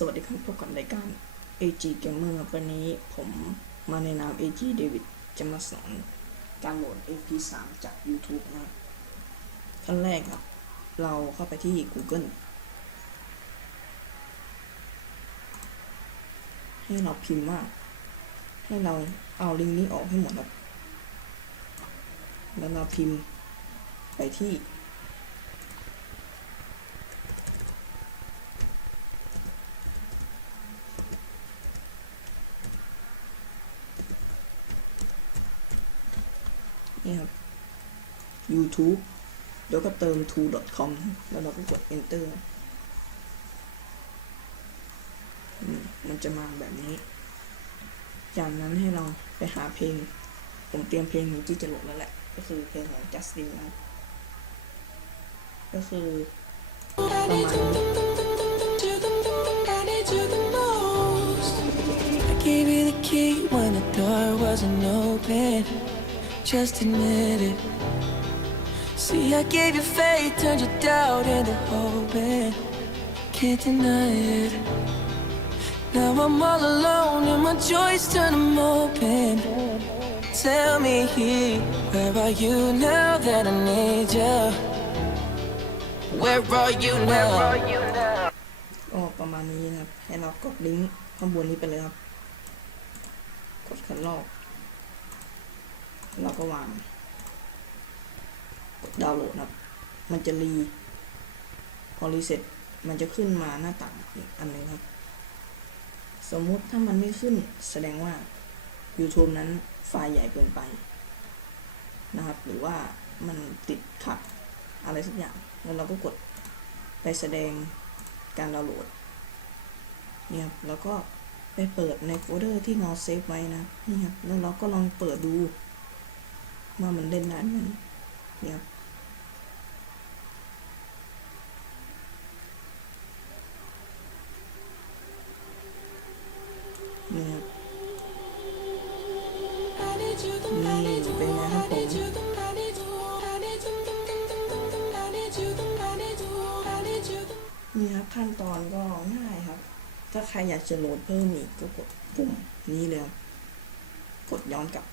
สวัสดีครับพบกับรายการ AG Gamer วันนี้ผมมาในนาม AG David จะมาสอนการโหลด MP3 จาก YouTube นะขั้นแรกครับ เราเข้าไปที่ Google ให้เราพิมพ์ว่า ให้เราเอาลิงก์นี้ออกให้หมดครับ แล้วเราพิมพ์ไปที่ นี่ครับ YouTube แล้วก็เติม to.com แล้วเราก็กด enter มันจะมาแบบนี้ จากนั้นให้เราไปหาเพลง ผมเตรียมเพลงนี้ที่จะโหลดแล้วแหละ ก็คือเพลงของ Justin นะก็คือประมาณนี้ gave you the key when the door wasn't open. Just admit it. See, I gave you faith, turned your doubt into hope. and Can't deny it. Now I'm all alone and my joys turn them open. Tell me, where are you now that I need you? Where are you now? ก็ประมาณนี้นะครับ ให้เรากดลิงก์ข้างบนนี้ไปเลยครับ กดคันลอก เราก็วางกดดาวน์โหลดนะครับ มันจะรีพอรีเซ็ตมันจะขึ้นมาหน้าต่างอีกอันหนึงครับ สมมุติถ้ามันไม่ขึ้นแสดงว่า YouTube นั้นไฟล์ใหญ่เกินไปนะครับ หรือว่ามันติดขัดอะไรสักอย่าง แล้วเราก็กดไปแสดงการดาวน์โหลดเนี่ยครับแล้วก็ไปเปิดในโฟลเดอร์ที่เราเซฟไว้นะนี่ครับแล้วเราก็ลองเปิดดู ว่ามันเล่นได้ไหมเนี่ยครับนี่ครับนี่เป็นไงครับผมนี่ครับขั้นตอนก็ง่ายครับ ถ้าใครอยากจะโหลดเพิ่มอีกก็กดปุ่มนี้เลย กดย้อนกลับ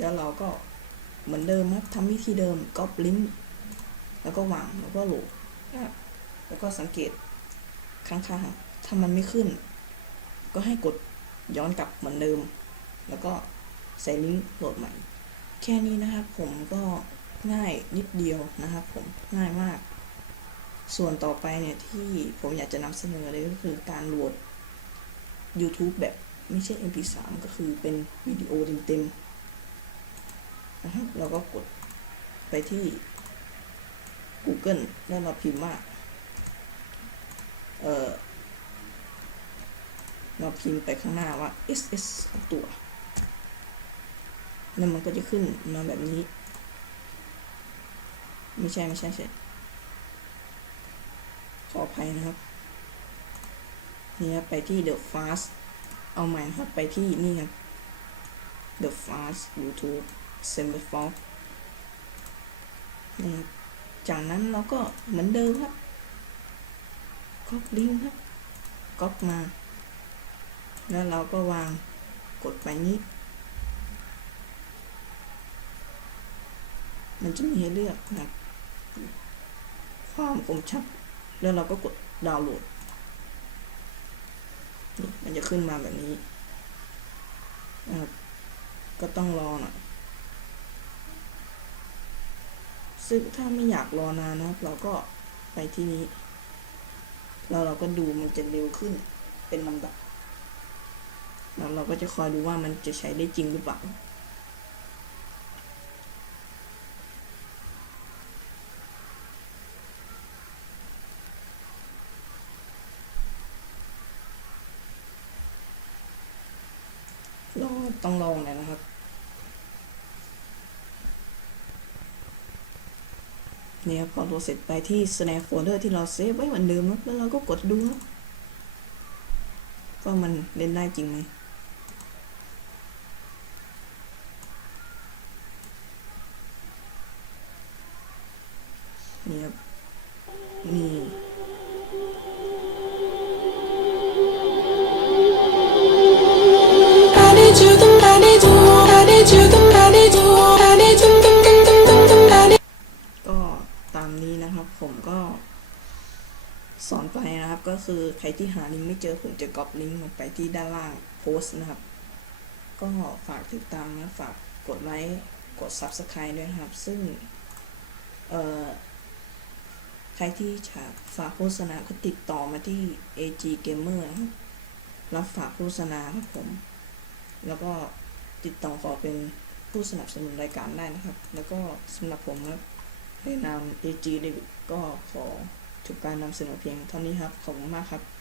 แล้วเราก็เหมือนเดิมครับทำวิธีเดิมก๊อปลิงก์แล้วก็วางแล้วก็โหลดแล้วก็สังเกตข้างๆถ้ามันไม่ขึ้น ก็ให้กดย้อนกลับเหมือนเดิม แล้วก็ใส่ลิงก์โหลดใหม่ แค่นี้นะครับผมก็ง่ายนิดเดียวนะครับผมง่ายมาก ส่วนต่อไปเนี่ยที่ผมอยากจะนำเสนอเลยก็คือการโหลด YouTube แบบไม่ใช่ MP3 ก็คือเป็นวิดีโอเต็มๆ นะครับเราก็กดไปที่ Google แล้วเราพิมพ์ว่าเออเราพิมพ์ไปข้างหน้าว่า SS ตัว แล้วมันก็จะขึ้นมาแบบนี้ ไม่ใช่ ไม่ใช่ใช่ขออภัยนะครับ นี่ครับไปที่ The Fast เอาใหม่ครับ ไปที่นี่ครับ The Fast YouTube s e m b e r f o x นี่ครับจากนั้นเราก็เหมือนเดิมครับก๊อปลิงครับก๊อปมา แล้วเราก็วางกดไปนี้ มันจะมีให้เลือกนะครับความคมชัด แล้วเราก็กดดาวน์โหลด มันจะขึ้นมาแบบนี้ ก็ต้องรอหน่อย ซึ่งถ้าไม่อยากรอนานนะเราก็ไปที่นี้ แล้วเราก็ดูมันจะเร็วขึ้นเป็นลำดับ แล้วเราก็จะคอยดูว่ามันจะใช้ได้จริงหรือเปล่ารอต้องลองเลยนะครับ เนี่ยพอโหลดเสร็จไปที่ snap folder ที่เราเซฟไว้เหมือนเดิมแล้วเราก็กดดูว่ามันเล่นได้จริงไหมนี่ครับนี่ นะครับ ผมก็สอนไปนะครับ ก็คือใครที่หาลิงก์ไม่เจอผมจะก๊อปลิงก์ลงไปที่ด้านล่างโพสต์นะครับ ก็ฝากติดตามนะฝากกดไลค์กด Subscribe ด้วยนะครับ ซึ่งเอ่อใครที่จะฝากโฆษณาก็ติดต่อมาที่ AG Gamer นะครับรับฝากโฆษณาครับผม แล้วก็ติดต่อขอเป็นผู้สนับสนุนรายการได้นะครับ แล้วก็สำหรับผมครับ ในนาม AG David ก็ขอจบการนำเสนอเพียงเท่านี้ครับ ขอบคุณมากครับ